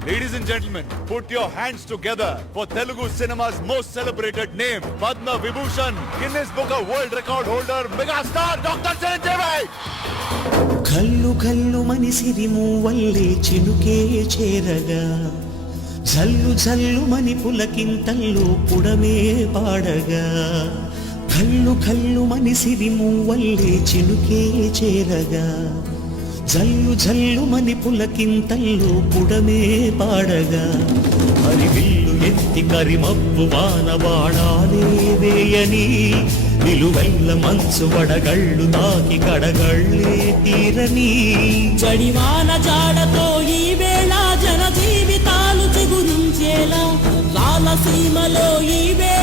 Ladies and gentlemen, put your hands together for Telugu cinema's most celebrated name, Padma Vibhushan, Guinness Book of World Record holder, megastar Dr. Chiranjeevi. కల్లు కల్లు మనిసిరి మూవల్లే చినుకే చేరగా జల్లు జల్లు మని పులకింతల్లు పుడమే పాడగా కల్లు కల్లు మనిసిరి మూవల్లే చినుకే చేరగా జల్లు జల్లు మని పులకింతల్లు పుడమే పాడగా హరివిల్లు ఎత్తి కరిమప్పు వానవాడాలే వేయని నిలువెల్ల మంచు వడగళ్ళు తాకి కడగళ్ళే తీరని జడివాన జాడతో ఈ వేళ జన జీవితాలు చిగురించేలా రాలసీమలో ఈ వేళ